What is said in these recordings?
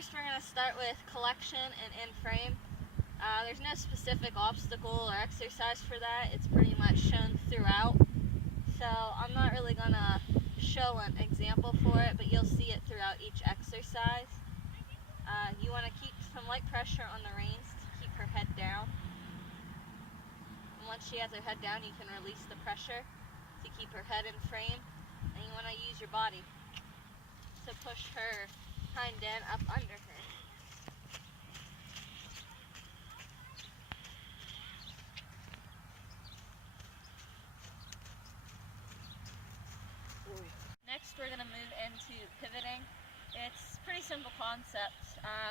first we're going to start with collection and in frame. There's no specific obstacle or exercise for that. It's pretty much shown throughout. So I'm not really going to show an example for it, but you'll see it throughout each exercise. You want to keep some light pressure on the reins to keep her head down. And once she has her head down, you can release the pressure to keep her head in frame. And you want to use your body to push her hind end up under her. Next, we're going to move into pivoting. It's a pretty simple concept.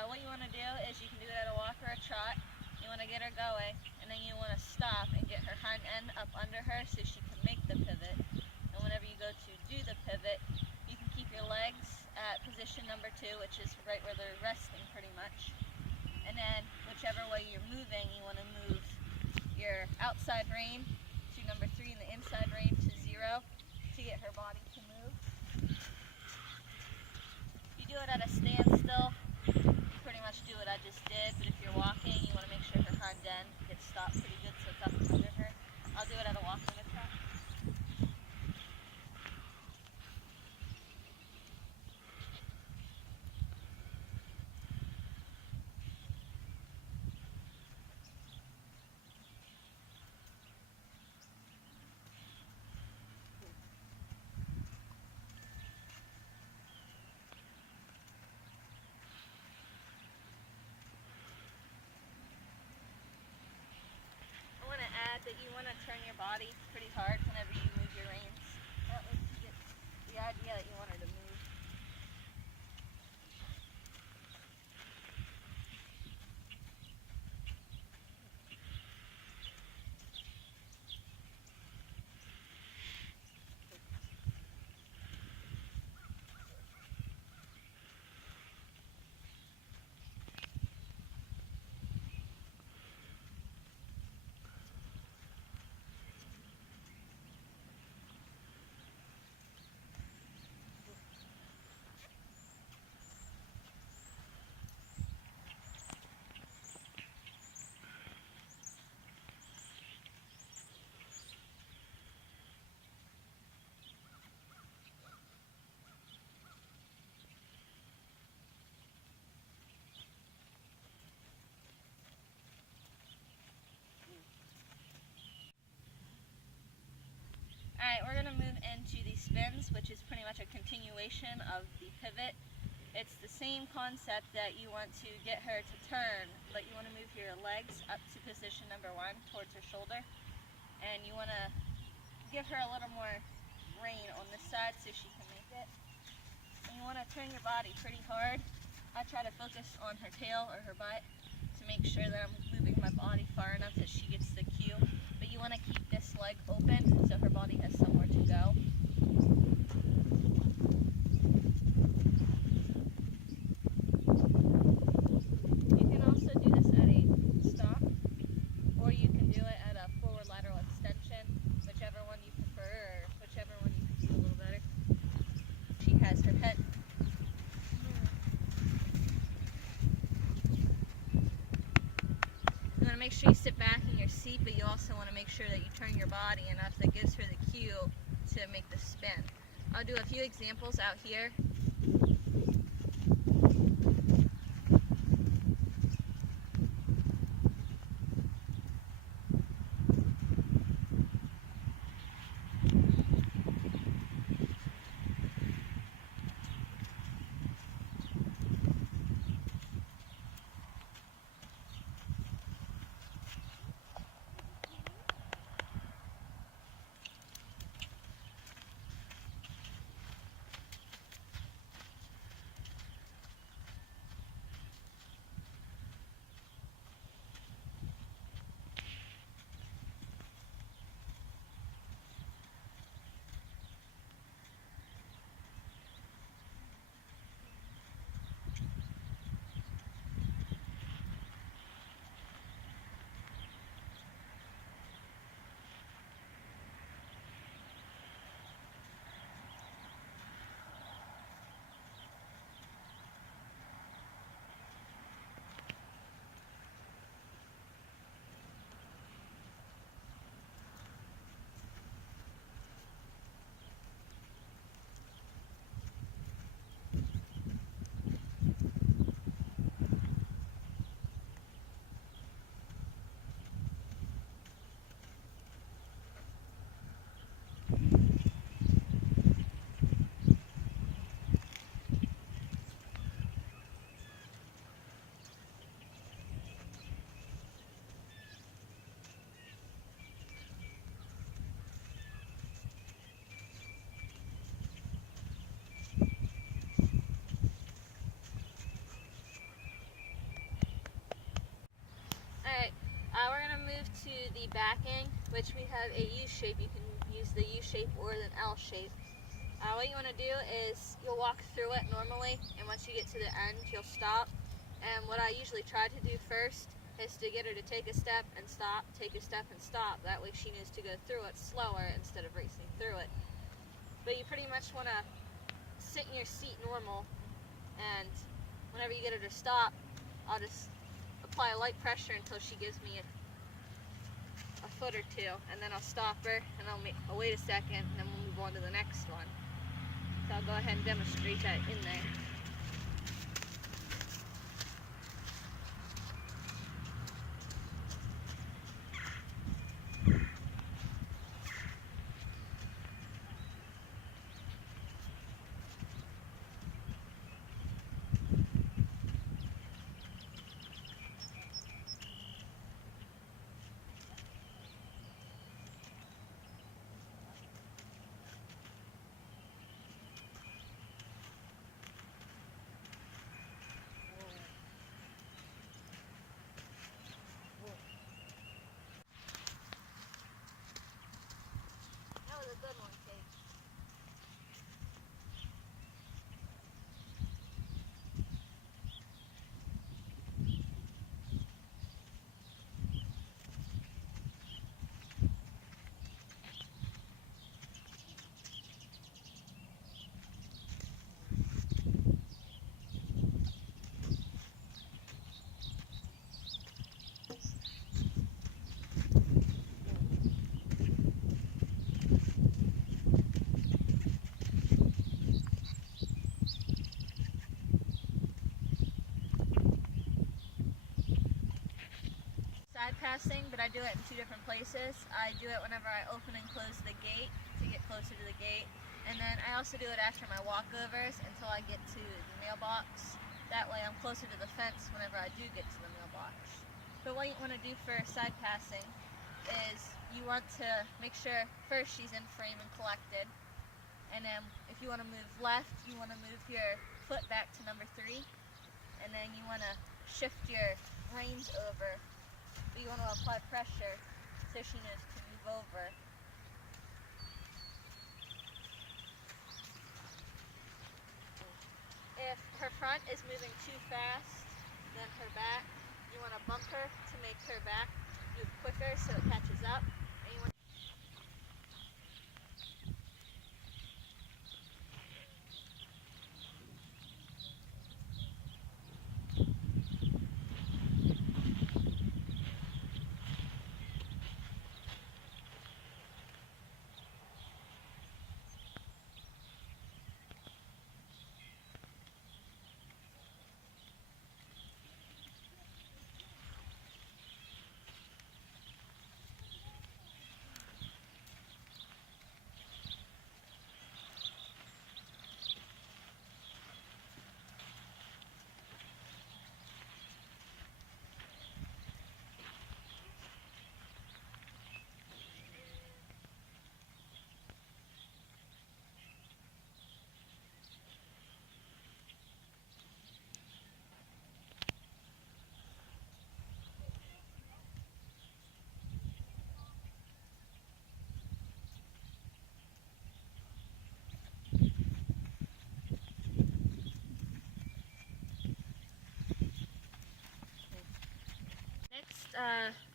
What you want to do is you can do it at a walk or a trot. You want to get her going, and then you want to stop and get her hind end up under her so she can make the pivot. And whenever you go to do the pivot, you can keep your legs at position number 2, which is right where they're resting pretty much. And then whichever way you're moving, you want to move your outside rein to number 3 and the inside rein to 0 to get her body to move. If you do it at a standstill, you pretty much do what I just did, but if you're walking, you want to make sure her hind end gets stopped pretty good so it's up under her. I'll do it at a walk or a trot. That you want to turn your body pretty hard whenever you move your reins. That way she gets the idea that you want her to move. Alright, we're going to move into the spins, which is pretty much a continuation of the pivot. It's the same concept that you want to get her to turn, but you want to move your legs up to position number 1 towards her shoulder. And you want to give her a little more rein on this side so she can make it. And you want to turn your body pretty hard. I try to focus on her tail or her butt to make sure that I'm moving my body far enough that she gets the cue. But you want to keep this leg open so her body has somewhere to go. You can also do this at a stop, or you can do it at a forward lateral extension, whichever one you prefer, or whichever one you can do a little better. She has her head. You want to make sure you sit back in your seat, but you also want to make sure that you turn your body enough that gives her the cue to make the spin. I'll do a few examples out here. the backing, which we have a U shape. You can use the U shape or an L shape. What you want to do is you'll walk through it normally, and once you get to the end, you'll stop. And what I usually try to do first is to get her to take a step and stop, take a step and stop. That way she knows to go through it slower instead of racing through it. But you pretty much want to sit in your seat normal, and whenever you get her to stop, I'll just apply light pressure until she gives me a foot or two, and then I'll stop her, and I'll wait a second, and then we'll move on to the next one. So I'll go ahead and demonstrate that in there. That was a good one, Kate. Side passing, but I do it in two different places. I do it whenever I open and close the gate to get closer to the gate, and then I also do it after my walkovers until I get to the mailbox. That way I'm closer to the fence whenever I do get to the mailbox. But what you want to do for side passing is you want to make sure first she's in frame and collected, and then if you want to move left, you want to move your foot back to number 3, and then you want to shift your reins over. But you want to apply pressure so she knows to move over. If her front is moving too fast, then her back, you want to bump her to make her back move quicker so it catches up. And you want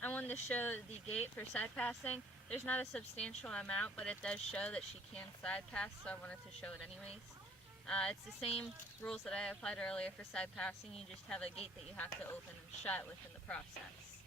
I wanted to show the gate for side passing. There's not a substantial amount, but it does show that she can side pass, so I wanted to show it anyways. It's the same rules that I applied earlier for side passing. You just have a gate that you have to open and shut within the process.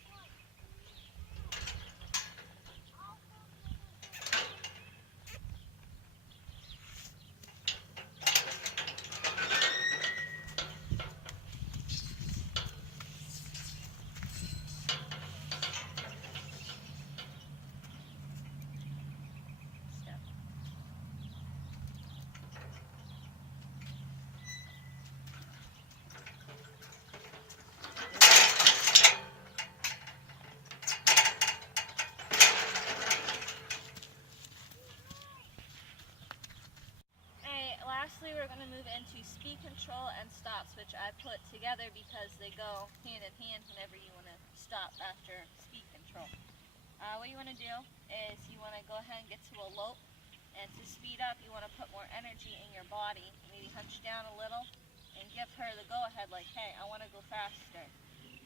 Lastly, we're going to move into speed control and stops, which I put together because they go hand in hand whenever you want to stop after speed control. What you want to do is you want to go ahead and get to a lope, and to speed up you want to put more energy in your body, maybe hunch down a little and give her the go-ahead like, hey, I want to go faster.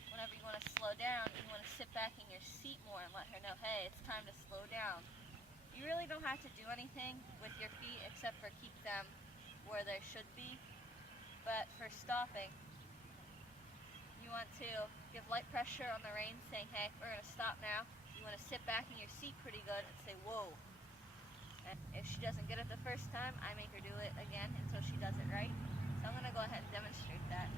Whenever you want to slow down, you want to sit back in your seat more and let her know, hey, it's time to slow down. You really don't have to do anything with your feet except for keep them where they should be, but for stopping, you want to give light pressure on the reins saying, hey, we're going to stop now. You want to sit back in your seat pretty good and say, whoa. And if she doesn't get it the first time, I make her do it again until she does it right. So I'm going to go ahead and demonstrate that.